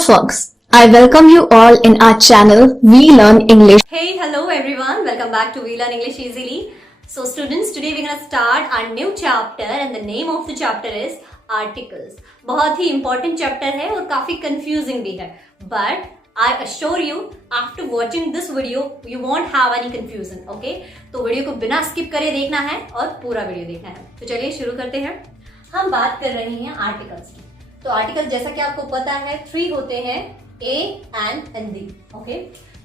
folks, I welcome you all in our channel We Learn English. Hey, hello everyone. Welcome back to We Learn English Easily. So students, today we're going to start our new chapter and the name of the chapter is Articles. बहुत ही important chapter है और काफी confusing भी है. But I assure you, after watching this video, you won't have any confusion. Okay? तो video को बिना skip करे देखना है और पूरा वीडियो देखना है. तो चलिए शुरू करते हैं. हम बात कर रहे हैं आर्टिकल्स की. तो आर्टिकल जैसा कि आपको पता है 3 होते हैं, A and D. ओके,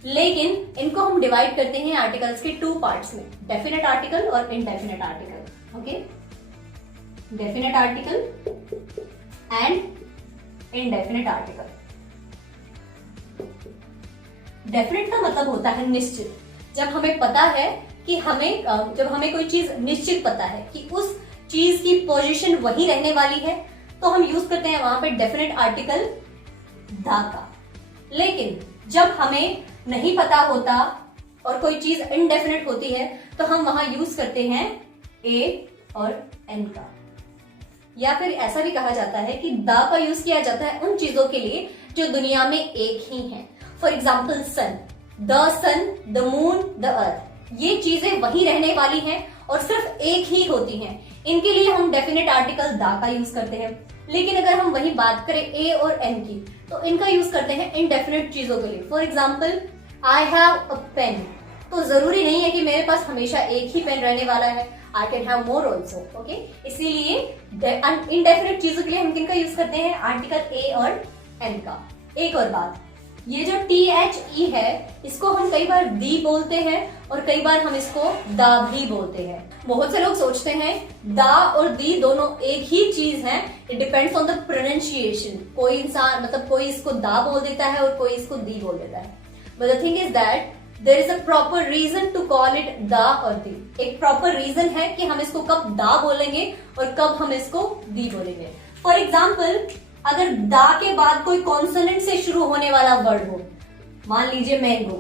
लेकिन इनको हम डिवाइड करते हैं आर्टिकल्स के 2 पार्ट्स में, डेफिनेट आर्टिकल और indefinite article. Okay, definite article and indefinite article. Definite का मतलब होता है निश्चित. जब हमें पता है कि जब हमें कोई चीज निश्चित पता है कि उस चीज की पोजीशन वही रहने वाली है, तो हम यूज करते हैं वहां पे डेफिनेट आर्टिकल दा का. लेकिन जब हमें नहीं पता होता और कोई चीज इनडेफिनेट होती है, तो हम वहां यूज करते हैं ए और एन का. या फिर ऐसा भी कहा जाता है कि दा का यूज किया जाता है उन चीजों के लिए जो दुनिया में एक ही हैं. For example sun, the moon, the earth. ये चीजें वही रहने वाली हैं और सिर्फ एक ही होती हैं. इनके लिए हम डेफिनेट आर्टिकल दा का यूज करते हैं. लेकिन अगर हम वही बात करें ए और एन की, तो इनका यूज करते हैं इनडेफिनेट चीजों के लिए. For example I have a pen. तो जरूरी नहीं है कि मेरे पास हमेशा एक ही पेन रहने वाला है. I can have more also. Okay, इसीलिए इनडेफिनेट चीजों के लिए हम किनका यूज करते हैं, आर्टिकल ए और एन का. एक और बात, ये जो THE है, इसको हम कई बार दी बोलते हैं और कई बार हम इसको दा भी बोलते हैं. बहुत से लोग सोचते हैं दा और दी दोनों एक ही चीज है. It depends on the pronunciation. कोई इंसान कोई इसको दा बोल देता है और कोई इसको दी बोल देता है. But the thing is that there is a proper reason to call it the और दी. एक प्रॉपर रीजन है कि हम इसको कब दा बोलेंगे और कब हम इसको दी बोलेंगे. फॉर एग्जाम्पल, अगर दा के बाद कोई कॉन्सोनेंट से शुरू होने वाला वर्ड हो, मान लीजिए मैंगो.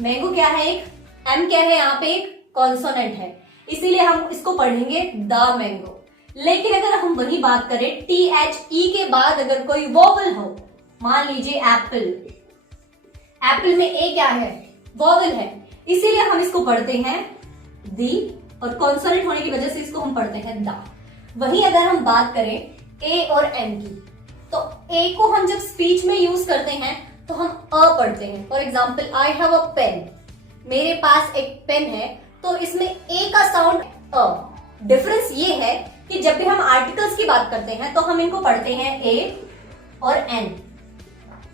मैंगो क्या है, एक एम क्या है, यहाँ पे एक कॉन्सोनेंट है, इसीलिए हम इसको पढ़ेंगे द मैंगो. लेकिन अगर हम वही बात करें THE के बाद अगर कोई वोवल हो, मान लीजिए एप्पल. एप्पल में ए क्या है, वोवल है, इसीलिए हम इसको पढ़ते हैं दी और कॉन्सोनेंट होने की वजह से इसको हम पढ़ते हैं दा. वही अगर हम बात करें ए और एन की, तो ए को हम जब स्पीच में यूज करते हैं तो हम अ पढ़ते हैं. For example I have a pen. मेरे पास एक पेन है, तो इसमें ए का साउंड अ. डिफरेंस ये है कि जब भी हम आर्टिकल्स की बात करते हैं तो हम इनको पढ़ते हैं ए और एन.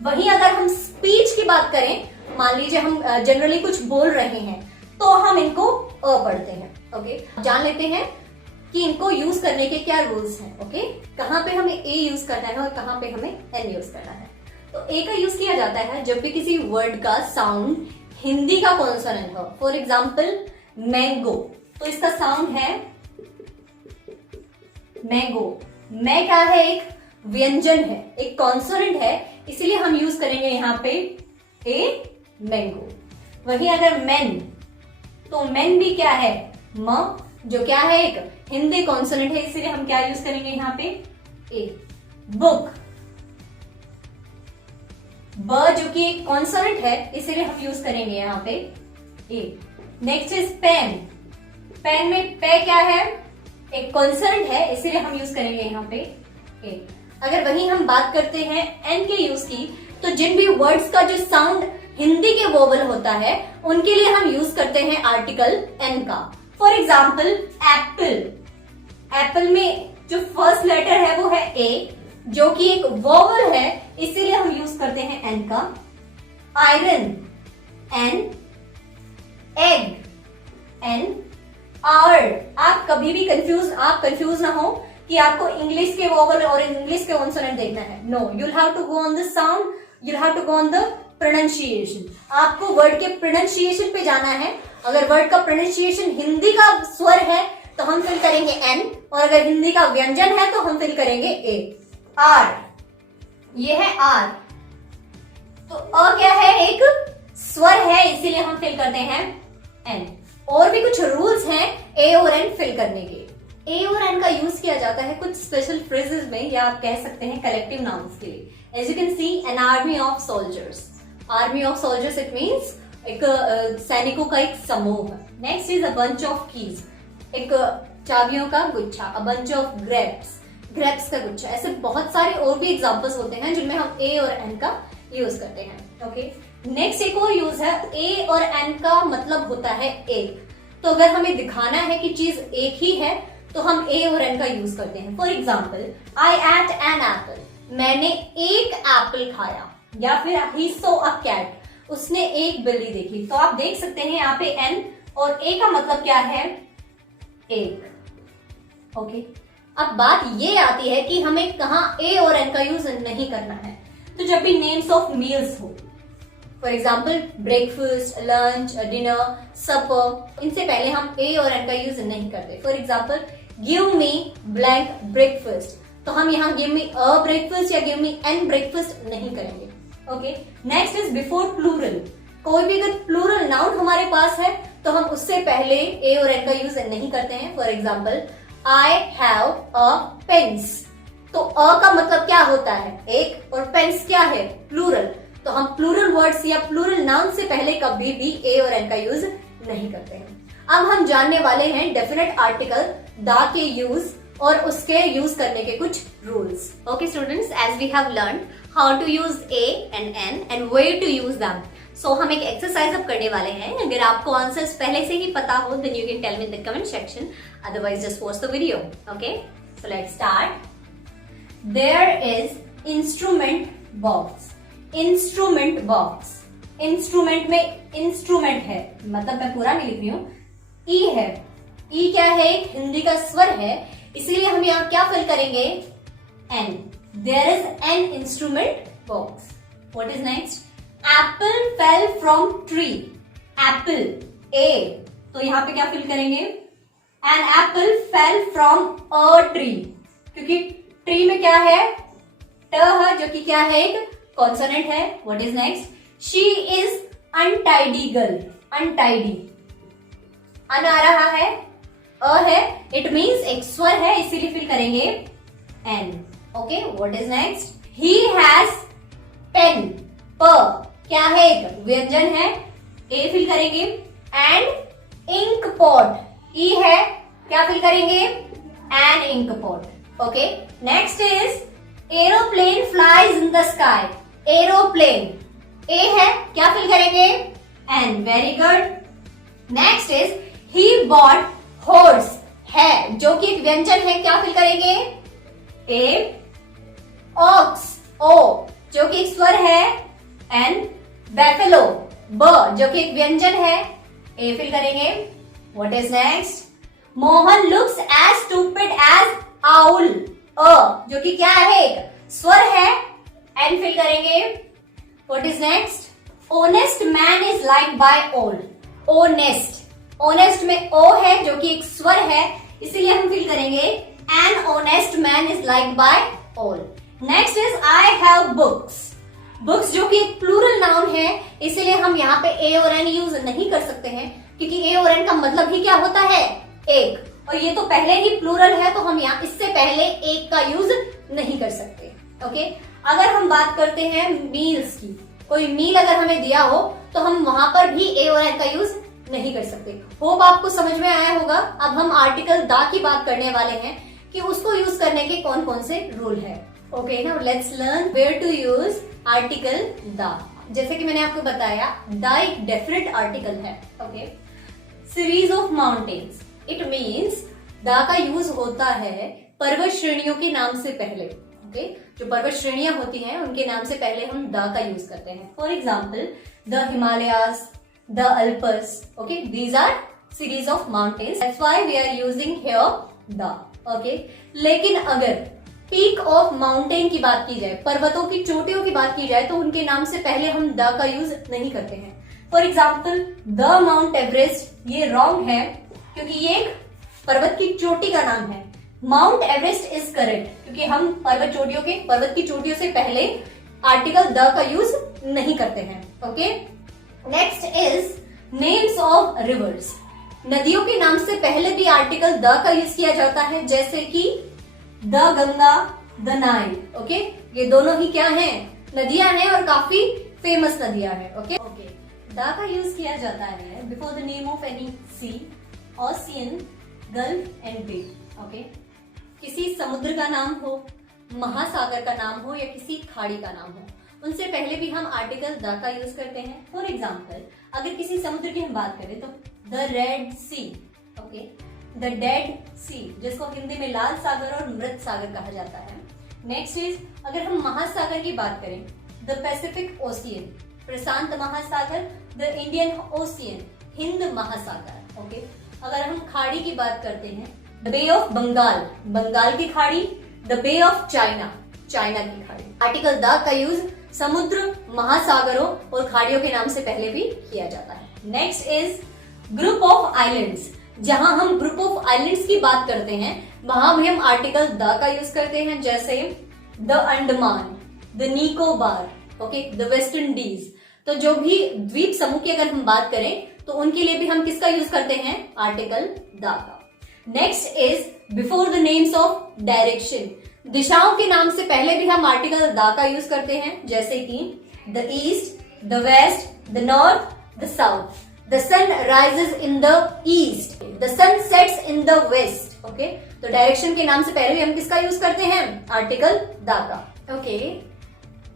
वहीं अगर हम स्पीच की बात करें, मान लीजिए हम जनरली कुछ बोल रहे हैं, तो हम इनको अ पढ़ते हैं. ओके, जान लेते हैं कि इनको यूज करने के क्या रूल्स हैं. ओके, कहां पे हमें ए यूज करना है और कहां पे हमें एन यूज करना है. तो ए का यूज किया जाता है जब भी किसी वर्ड का साउंड हिंदी का कॉन्सोनेंट हो. फॉर एग्जाम्पल मैंगो, तो इसका साउंड है मैंगो. मैं क्या है, एक व्यंजन है, एक कॉन्सोनेंट है, इसीलिए हम यूज करेंगे यहाँ पे ए मैंगो. वहीं अगर मेन, तो मेन भी क्या है, म, जो क्या है एक हिंदी कॉन्सोनेंट है, इसीलिए हम क्या यूज करेंगे यहाँ पे ए. बुक, ब जो कि एक कॉन्सोनेंट है, इसीलिए हम यूज करेंगे यहाँ पे A. Next is pen. Pen में पे क्या है, एक कॉन्सोनेंट है, इसीलिए हम यूज करेंगे यहाँ पे ए. अगर वहीं हम बात करते हैं एन के यूज की, तो जिन भी वर्ड्स का जो साउंड हिंदी के वोवल होता है, उनके लिए हम यूज करते हैं आर्टिकल एन का. For example Apple. एप्पल में जो फर्स्ट लेटर है वो है ए, जो कि एक वोवल है, इसीलिए हम यूज करते हैं एन का. Iron, an. Egg, an. Hour. आप कभी भी कंफ्यूज ना हो कि आपको इंग्लिश के वोवल और इंग्लिश के कॉन्सोनेंट देखना है. No, you'll have to go on the sound, you'll have to go on the pronunciation. आपको वर्ड के प्रोनाउंसिएशन पे जाना है. अगर वर्ड का प्रोनाउंसिएशन हिंदी का स्वर है तो हम फिल करेंगे एन, और अगर हिंदी का व्यंजन है तो हम फिल करेंगे ए. आर, ये है आर. तो अ क्या है, एक स्वर है, इसीलिए हम फिल करते हैं एन. और भी कुछ रूल्स हैं ए और एन फिल करने के. ए और एन का यूज किया जाता है कुछ स्पेशल फ्रेजेस में, या आप कह सकते हैं कलेक्टिव नाउन्स के लिए। As you can see, an army of soldiers. Army of soldiers it means एक सैनिकों का एक समूह। Next is a bunch of keys, एक चाबियों का गुच्छा। A bunch of grapes, grapes का गुच्छा। ऐसे बहुत सारे और भी एग्जांपल्स होते हैं जिनमें हम ए और एन का यूज करते हैं। ओके, नेक्स्ट एक और यूज है, ए और एन का मतलब होता है एक। तो अगर हमें दिखाना है कि चीज एक ही है तो हम ए और एन का यूज करते हैं। For example, I ate an apple, मैंने एक एप्पल खाया। या फिर ही सॉ अ कैट, उसने एक बिल्ली देखी। तो आप देख सकते हैं यहाँ पे एन और ए का मतलब क्या है, एक। ओके, अब बात ये आती है कि हमें कहाँ ए और एन का यूज नहीं करना है। तो जब भी नेम्स ऑफ मील्स हो, for example breakfast, lunch, dinner, supper, इनसे पहले हम ए और एन का यूज नहीं करते। For example, give me blank breakfast, तो हम यहाँ गिव मी अ ब्रेकफास्ट या गिव मी एन ब्रेकफास्ट नहीं करेंगे। Okay, next is before plural. कोई भी अगर प्लूरल नाउन हमारे पास है तो हम उससे पहले ए और एन का यूज नहीं करते हैं। For example, I have a pens, तो अ का मतलब क्या होता है, एक, और पेन्स क्या है, प्लूरल। तो हम प्लूरल वर्ड्स या प्लूरल नाउन से पहले कभी भी ए और एन का यूज नहीं करते हैं। अब हम जानने वाले हैं डेफिनेट आर्टिकल द के यूज और उसके यूज करने के कुछ rules. Okay students, as we have learn how to use a and an and where to use them, so हम एक एक्सरसाइज अब करने वाले हैं। अगर आपको आंसर्स पहले से ही पता हो then you can tell me in the comment section, otherwise just watch the video. Okay, so let's start. There is instrument box. Instrument box, instrument में इंस्ट्रूमेंट है, मतलब मैं पूरा नहीं लिख रही हूँ, ई है। ई क्या है, एक हिंदी का स्वर है, इसीलिए हम यहाँ क्या फिल करेंगे, an. There is an instrument box. What is next, apple fell from tree. Apple, a, तो यहाँ पे क्या फिल करेंगे, an apple fell from a tree, क्योंकि ट्री में क्या है, ट है, जो कि क्या है, एक कॉन्सोनेंट है। What is next, she is untidy girl. Untidy, un आ रहा है, अ है, इट मीन्स एक स्वर है, इसीलिए फिल करेंगे an. Okay, what is next, he has pen. प क्या है, एक व्यंजन है, ए फिल करेंगे। एंड इंक पॉट, ई है, क्या फिल करेंगे, an ink pot. Okay, next is aeroplane flies in the sky. Aeroplane, ए है, क्या फिल करेंगे, an. Very good. Next is he bought horse, है, जो कि एक व्यंजन है, क्या फिल करेंगे, ए। ऑक्स, ओ, जो कि एक स्वर है, एन। बैफेलो, ब, जो कि एक व्यंजन है, ए फिल करेंगे। What is next, Mohan looks as stupid as owl. अ, जो कि क्या है, एक स्वर है, एन फिल करेंगे। What is next, honest man is like by all. Honest, honest में ओ है, जो कि एक स्वर है, इसीलिए हम फिल करेंगे an honest man is like by all. Next is I have books. Books जो कि एक प्लूरल नाउन है, इसीलिए हम यहाँ पे ए और एन यूज नहीं कर सकते हैं, क्योंकि ए और एन का मतलब ही क्या होता है, एक, और ये तो पहले ही प्लूरल है, तो हम यहाँ इससे पहले एक का यूज नहीं कर सकते। ओके, अगर हम बात करते हैं मील्स की, कोई मील अगर हमें दिया हो तो हम वहां पर भी ए और एन का यूज नहीं कर सकते। होप आपको समझ में आया होगा। अब हम आर्टिकल द की बात करने वाले हैं कि उसको यूज करने के कौन कौन से रूल है। Okay, now let's learn where to use article the. जैसे कि मैंने आपको बताया, द एक डेफिनेट आर्टिकल है। Okay, series of mountains, it means the का यूज होता है पर्वत श्रेणियों के नाम से पहले। ओके, जो पर्वत श्रेणियां होती हैं उनके नाम से पहले हम द का यूज करते हैं। For example, the Himalayas, the Alps. Okay, these are series of mountains, that's why we are using here the. Okay, लेकिन अगर पीक ऑफ माउंटेन की बात की जाए, पर्वतों की चोटियों की बात की जाए, तो उनके नाम से पहले हम द का यूज नहीं करते हैं। For example, the mount Everest, ये रॉन्ग है क्योंकि ये एक पर्वत की चोटी का नाम है। माउंट एवरेस्ट इज करेक्ट क्योंकि हम पर्वत की चोटियों से पहले आर्टिकल द का यूज नहीं करते हैं। Okay, next is names of reverse. नदियों के नाम से पहले भी आर्टिकल द का यूज किया जाता है, जैसे कि the Ganga, the Nile. Okay, ये दोनों ही क्या हैं? नदियां हैं और काफी फेमस नदियां हैं। ओके, द का यूज किया जाता है before the name of any sea, ocean, gulf and bay. Okay, किसी समुद्र का नाम हो, महासागर का नाम हो या किसी खाड़ी का नाम हो, उनसे पहले भी हम आर्टिकल द का यूज करते हैं। फॉर एग्जाम्पल, अगर किसी समुद्र की हम बात करें तो the red Sea, okay, the Dead Sea, जिसको हिंदी में लाल सागर और मृत सागर कहा जाता है। नेक्स्ट इज, अगर हम महासागर की बात करें, द पैसिफिक ओशियन, प्रशांत महासागर, द इंडियन ओशियन, हिंद महासागर। ओके, अगर हम खाड़ी की बात करते हैं, the bay of Bengal, Bengal की खाड़ी, the bay of China, China की खाड़ी। आर्टिकल द का यूज समुद्र, महासागरों और खाड़ियों के नाम से पहले भी किया जाता है। Next is group of islands. जहां हम ग्रुप ऑफ आइलैंड्स की बात करते हैं वहां भी हम आर्टिकल द का यूज करते हैं, जैसे the Andaman, the Nicobar, okay, the West Indies. तो जो भी द्वीप समूह की अगर हम बात करें तो उनके लिए भी हम किसका यूज करते हैं? आर्टिकल द का। Next is before the names of direction. दिशाओं के नाम से पहले भी हम आर्टिकल द का यूज करते हैं, जैसे कि the east, the west, the north, the south. The sun rises in the east, the sun sets in the west. Okay, तो डायरेक्शन के नाम से पहले भी हम किसका यूज करते हैं? आर्टिकल द का। Okay,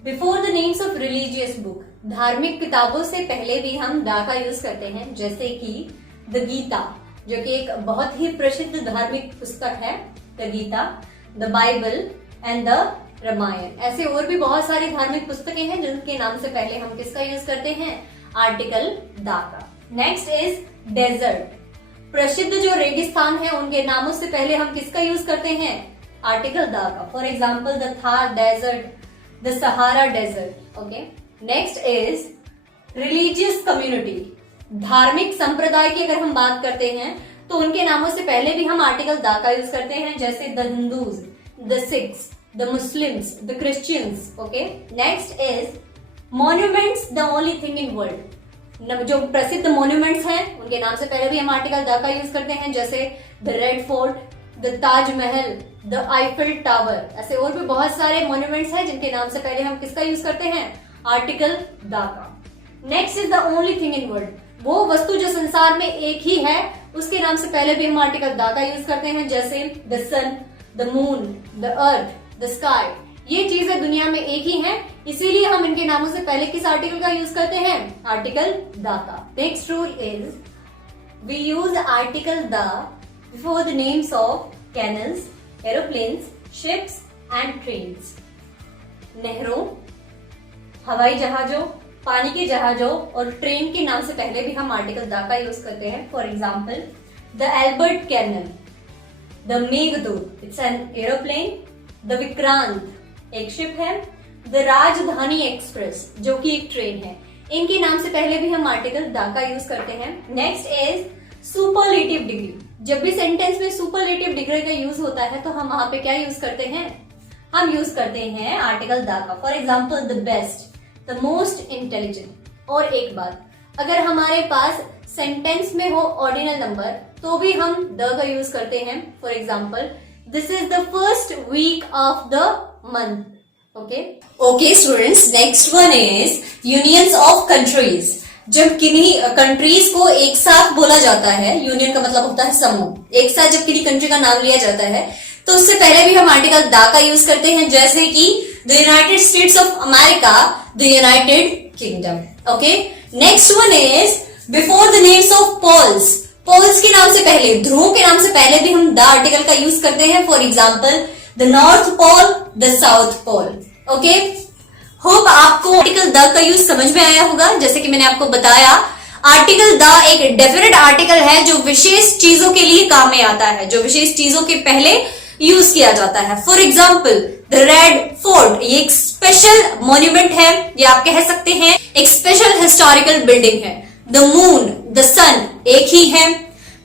before the names of religious book. धार्मिक किताबों से पहले भी हम द का यूज करते हैं, जैसे कि द गीता, जो कि एक बहुत ही प्रसिद्ध धार्मिक पुस्तक है, the Gita, the Bible and the Ramayana. ऐसे और भी बहुत सारी धार्मिक पुस्तकें हैं जिनके नाम से पहले हम किसका यूज करते हैं? आर्टिकल द का। Next is desert. प्रसिद्ध जो रेगिस्तान है उनके नामों से पहले हम किसका यूज करते हैं? आर्टिकल द का। For example, the Thar desert, the Sahara desert. Okay, next is religious community. धार्मिक संप्रदाय की अगर हम बात करते हैं तो उनके नामों से पहले भी हम आर्टिकल द का यूज करते हैं, जैसे the Hindus, the Sikhs, the Muslims, the Christians. Okay, next is monuments, the only thing in world. जो प्रसिद्ध मॉन्यूमेंट्स हैं उनके नाम से पहले भी हम आर्टिकल द का यूज करते हैं, जैसे the red fort, the Taj Mahal, the Eiffel tower. ऐसे और भी बहुत सारे मॉन्यूमेंट्स हैं जिनके नाम से पहले हम किसका यूज करते हैं? आर्टिकल द का। Next is the only thing in world. वो वस्तु जो संसार में एक ही है उसके नाम से पहले भी हम आर्टिकल द का यूज करते हैं, जैसे the sun, the moon, the earth, the sky. ये चीजें दुनिया में एक ही हैं, इसीलिए हम इनके नामों से पहले किस आर्टिकल का यूज करते हैं? आर्टिकल द का। Next rule is we use article the before the names of canals, aeroplanes, ships and trains. नहरों, हवाई जहाजों, पानी के जहाजों और ट्रेन के नाम से पहले भी हम आर्टिकल द का यूज करते हैं। For example, the Albert canal, the Meghdoot, it's an aeroplane, the Vikrant, एक शिप है, द राजधानी एक्सप्रेस, जो कि एक ट्रेन है। इनके नाम से पहले भी हम आर्टिकल द का यूज करते हैं। Next is superlative degree. जब भी सेंटेंस में सुपरलेटिव डिग्री का यूज होता है तो हम वहां पे क्या यूज करते हैं? हम यूज करते हैं आर्टिकल द का। For example, the best, the most intelligent. और एक बात, अगर हमारे पास सेंटेंस में हो ऑर्डिनल नंबर तो भी हम द का यूज करते हैं। For example, this is the first week of the month. Okay students, next one is unions of countries. जब किन्हीं कंट्रीज को एक साथ बोला जाता है, यूनियन का मतलब होता है समूह, एक साथ जब किन्हीं कंट्री का नाम लिया जाता है तो उससे पहले भी हम आर्टिकल द का यूज करते हैं, जैसे कि the United States of America, the United Kingdom. Okay, next one is before the names of poles. Poles के नाम से पहले, ध्रुवों के नाम से पहले भी हम द आर्टिकल का यूज करते हैं। For example, the north pole, the south pole. Okay, hope आपको आर्टिकल द का यूज समझ में आया होगा। जैसे कि मैंने आपको बताया, आर्टिकल द एक डेफिनेट आर्टिकल है जो विशेष चीजों के लिए काम में आता है, जो विशेष चीजों के पहले यूज किया जाता है। For example, the red fort, ये एक स्पेशल मॉन्यूमेंट है, ये आप कह सकते हैं एक स्पेशल हिस्टोरिकल बिल्डिंग है। द मून, द सन एक ही है।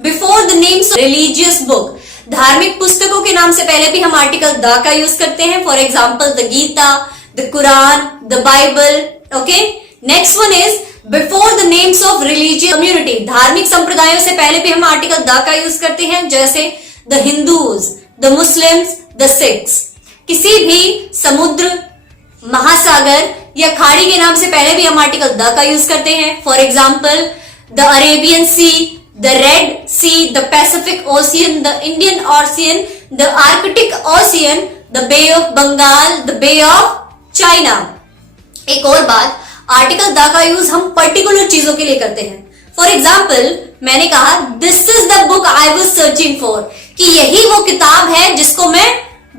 Before the names of religious book, धार्मिक पुस्तकों के नाम से पहले भी हम आर्टिकल द का यूज करते हैं। For example, the Gita, the Quran, the Bible. Okay, next one is before the names of religious community, धार्मिक संप्रदायों से पहले भी हम आर्टिकल द का यूज करते हैं, जैसे the Hindus, the Muslims, the Sikhs. किसी भी समुद्र, महासागर या खाड़ी के नाम से पहले भी हम आर्टिकल द का यूज करते हैं। For example the Arabian sea, the red sea, the Pacific ocean, the Indian ocean, the Arctic ocean, the bay of Bengal, the bay of China. एक और बात, आर्टिकल द का यूज हम पर्टिकुलर चीजों के लिए करते हैं। फॉर एग्जाम्पल मैंने कहा this is the book I was searching for, कि यही वो किताब है जिसको मैं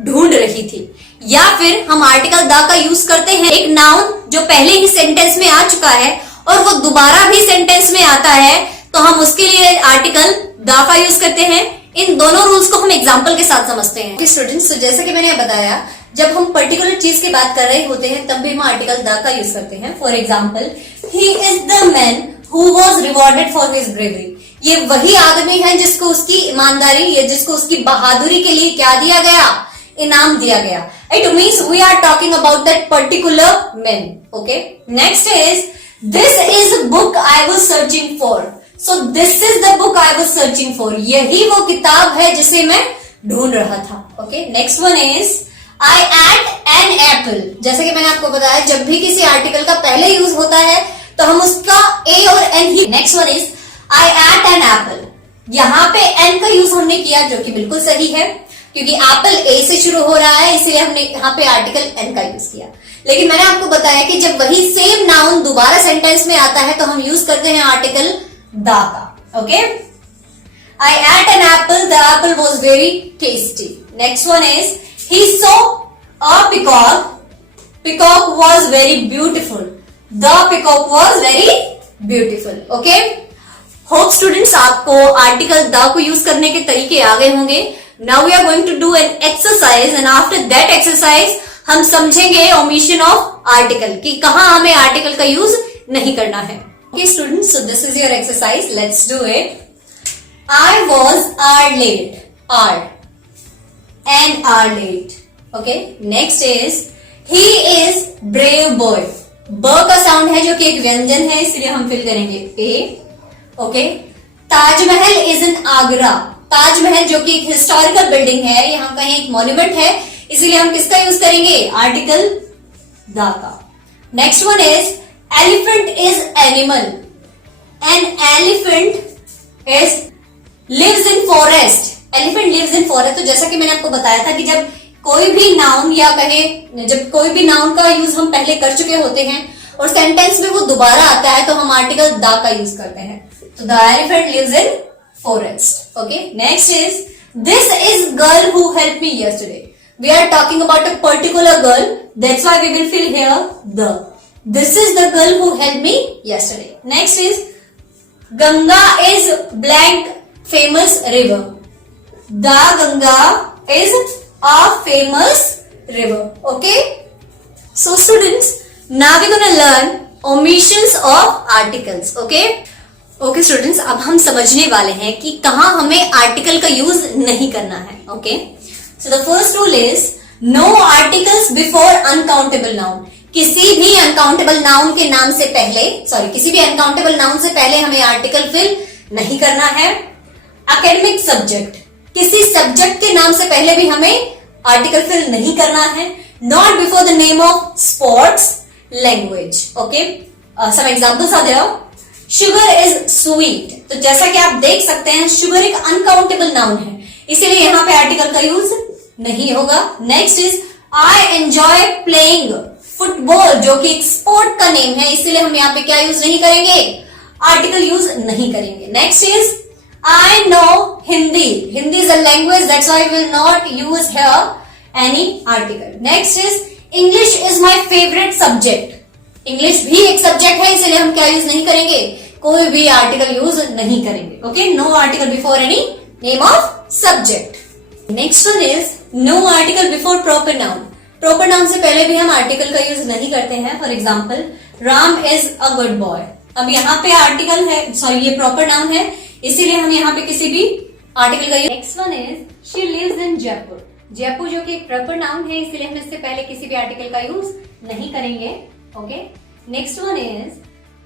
ढूंढ रही थी। या फिर हम आर्टिकल द का यूज करते हैं एक नाउन जो पहले ही सेंटेंस में आ चुका है और वो दोबारा भी सेंटेंस में आता है, तो हम उसके लिए आर्टिकल द का यूज करते हैं। इन दोनों रूल्स को हम एग्जाम्पल के साथ समझते हैं। स्टूडेंट्स, तो जैसे कि मैंने बताया, जब हम पर्टिकुलर चीज की बात कर रहे होते हैं तब भी हम आर्टिकल द का यूज करते हैं। For example, he is the man who was rewarded for his bravery. ये वही आदमी है जिसको उसकी ईमानदारी या जिसको उसकी बहादुरी के लिए क्या दिया गया, इनाम दिया गया। It means we are talking about that particular man. Okay, next is this is book I was searching for. So this is the book I was searching for, यही वो किताब है जिसे मैं ढूंढ रहा था। Okay, next one is I ate an apple। जैसे कि मैंने आपको बताया, जब भी किसी आर्टिकल का पहले यूज होता है तो हम उसका a और n he. Next one is I ate an apple। यहाँ पे n का यूज हमने किया, जो कि बिल्कुल सही है, क्योंकि एप्पल a से शुरू हो रहा है, इसलिए हमने यहाँ पे आर्टिकल n का यूज किया। लेकिन मैंने आपको बताया कि जब वही सेम नाउन दोबारा सेंटेंस में आता है तो हम यूज करते हैं आर्टिकल द का। Okay, I ate an apple, the apple was very tasty। Next one is he saw a peacock, peacock was very beautiful, the peacock was very beautiful। Okay, hope students आपको article the को use करने के तरीके आ गए होंगे। Now we are going to do an exercise and after that exercise हम समझेंगे omission of article, कि कहाँ हमें आर्टिकल का यूज नहीं करना है। Okay students, so this is your exercise, let's do it। I was hour late, hour, an hour late। Okay, next is he is brave boy। ब का साउंड है जो कि एक व्यंजन है, इसलिए हम फिल करेंगे a। Okay, Taj Mahal is in Agra. Taj Mahal जो कि एक हिस्टोरिकल बिल्डिंग है, यहाँ कहीं एक मॉन्यूमेंट है, इसीलिए हम किसका यूज करेंगे, आर्टिकल द का। Next one is elephant is animal. An elephant is lives in forest. Elephant lives in forest. तो जैसा कि मैंने आपको बताया था कि जब कोई भी नाउन या कहे जब कोई भी नाउन का यूज हम पहले कर चुके होते हैं और सेंटेंस में वो दोबारा आता है तो हम आर्टिकल द का यूज करते हैं। तो the elephant lives in forest. Okay, next is this is girl who help me yesterday. We are talking about a particular girl, that's why we will fill here the. This is the girl who help me yesterday. Next is Ganga is blank famous river। The Ganga is a famous river। Okay, so students, now we're gonna learn omissions of articles। Okay, okay students, अब हम समझने वाले हैं कि कहाँ हमें article का use नहीं करना है। Okay, so the first rule is no articles before uncountable noun। किसी भी अनकाउंटेबल नाउन के नाम से पहले, किसी भी अनकाउंटेबल नाउन से पहले हमें आर्टिकल फिल नहीं करना है। एकेडमिक सब्जेक्ट, किसी सब्जेक्ट के नाम से पहले भी हमें आर्टिकल फिल नहीं करना है। Not before the name of sports, language. Okay, some examples are there. Sugar is sweet. तो जैसा कि आप देख सकते हैं, शुगर एक अनकाउंटेबल नाउन है, इसीलिए यहाँ पे आर्टिकल का यूज नहीं होगा। Next is I enjoy playing football, जो कि एक स्पोर्ट का नेम है, इसीलिए हम यहाँ पे क्या यूज नहीं करेंगे, आर्टिकल यूज नहीं करेंगे। Next is I know Hindi। Hindi is a language, that's why we will not use here any article। Next is English is my favorite subject। English भी एक सब्जेक्ट है, इसलिए हम क्या यूज नहीं करेंगे, कोई भी आर्टिकल यूज नहीं करेंगे। Okay, no article before any name of subject. Next one is no article before proper noun. Proper noun से पहले भी हम आर्टिकल का यूज नहीं करते हैं। For example, Ram is a good boy. अब यहाँ पे आर्टिकल है, ये प्रॉपर नाउन है, इसीलिए हम यहाँ पे किसी भी आर्टिकल का। Next one is she lives in Jaipur. Jaipur जो कि एक प्रॉपर नाउन है, इसीलिए हम इससे पहले किसी भी आर्टिकल का यूज नहीं करेंगे। Okay, next one is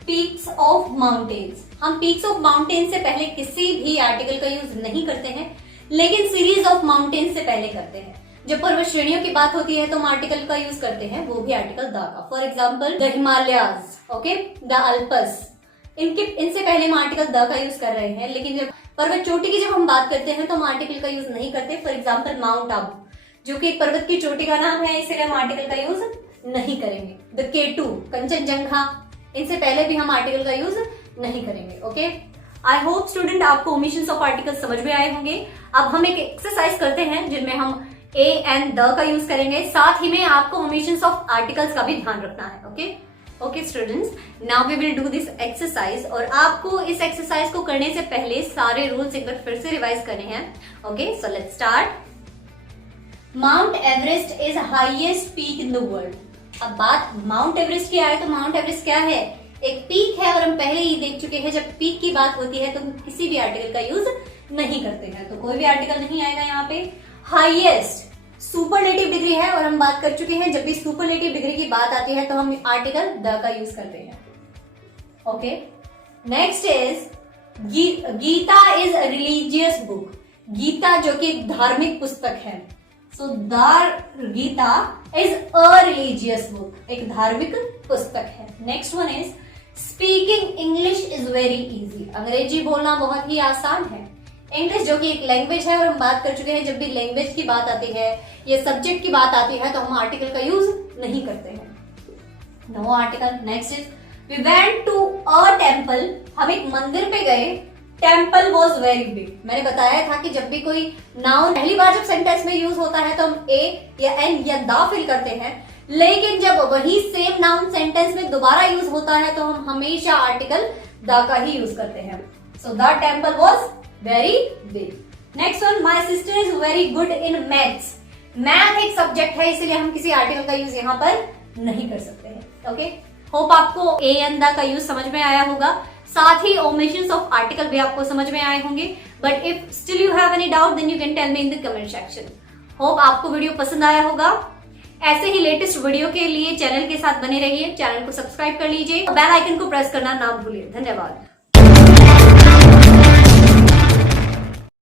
peaks of mountains. हम पीक्स ऑफ माउंटेन्स से पहले किसी भी आर्टिकल का यूज नहीं करते हैं, लेकिन सीरीज ऑफ माउंटेन्स से पहले करते हैं। जब पर्वत श्रेणियों की बात होती है तो हम आर्टिकल का यूज करते हैं, वो भी आर्टिकल द का। For example the Himalayas, okay, the Alps, इनसे पहले हम आर्टिकल द का यूज कर रहे हैं। लेकिन जब पर्वत चोटी की जब हम बात करते हैं तो हम आर्टिकल का यूज नहीं करते। फॉर एग्जाम्पल माउंट आबू, जो कि एक पर्वत की चोटी का नाम है, इसलिए हम आर्टिकल का यूज नहीं करेंगे। द K2, कंचनजंगा, इनसे पहले भी हम आर्टिकल का यूज नहीं करेंगे। ओके, आई होप स्टूडेंट आपको ओमिशंस ऑफ आर्टिकल समझ में आए होंगे। अब हम एक एक्सरसाइज करते हैं जिनमें हम ए एंड द का यूज करेंगे, साथ ही में आपको ओमिशंस ऑफ आर्टिकल्स का भी ध्यान रखना है। Okay okay students, now we will do this exercise, और आपको इस एक्सरसाइज को करने से पहले सारे रूल्स एक बार फिर से रिवाइज करने हैं। Okay, so let's start. Mount Everest is highest peak in the world. अब बात माउंट एवरेस्ट की आए तो माउंट एवरेस्ट क्या है? एक पीक है, और हम पहले ही देख चुके हैं जब पीक की बात होती है तो हम किसी भी आर्टिकल का यूज नहीं करते हैं, तो कोई भी आर्टिकल नहीं आएगा यहाँ पे। हाईएस्ट सुपरलेटिव डिग्री है, और हम बात कर चुके हैं जब भी सुपरलेटिव डिग्री की बात आती है तो हम आर्टिकल द का यूज करते हैं। Okay, next is Gita is religious book. Gita जो कि धार्मिक पुस्तक है, so the Gita is a religious book, एक धार्मिक पुस्तक है। Next one is speaking English is very easy. अंग्रेजी बोलना बहुत ही आसान है। इंग्लिश जो कि एक लैंग्वेज है, और हम बात कर चुके हैं जब भी लैंग्वेज की बात आती है या सब्जेक्ट की बात आती है तो हम आर्टिकल का यूज नहीं करते हैं। No article. Next is we went to a temple. हम एक मंदिर पे गए। Temple was very big. मैंने बताया था कि जब भी कोई नाउन पहली बार जब सेंटेंस में यूज होता है तो हम ए या एन या द फिल करते हैं, लेकिन जब वही सेम नाउन सेंटेंस में दोबारा यूज होता है तो हम हमेशा आर्टिकल द का ही यूज करते हैं। So the temple was very big. Next one, my sister is very good in maths. Math एक सब्जेक्ट है, इसलिए हम किसी आर्टिकल का यूज यहाँ पर नहीं कर सकते हैं। ओके, होप आपको ए एंड द का यूज समझ में आया होगा, साथ ही ओमिशंस ऑफ आर्टिकल भी आपको समझ में आए होंगे। But if still you have any doubt then you can tell me in the comment section. Hope आपको वीडियो पसंद आया होगा। ऐसे ही लेटेस्ट वीडियो के लिए चैनल के साथ बने रहिए, चैनल को सब्सक्राइब कर लीजिए, बेल आइकन को प्रेस करना ना भूलिए। धन्यवाद।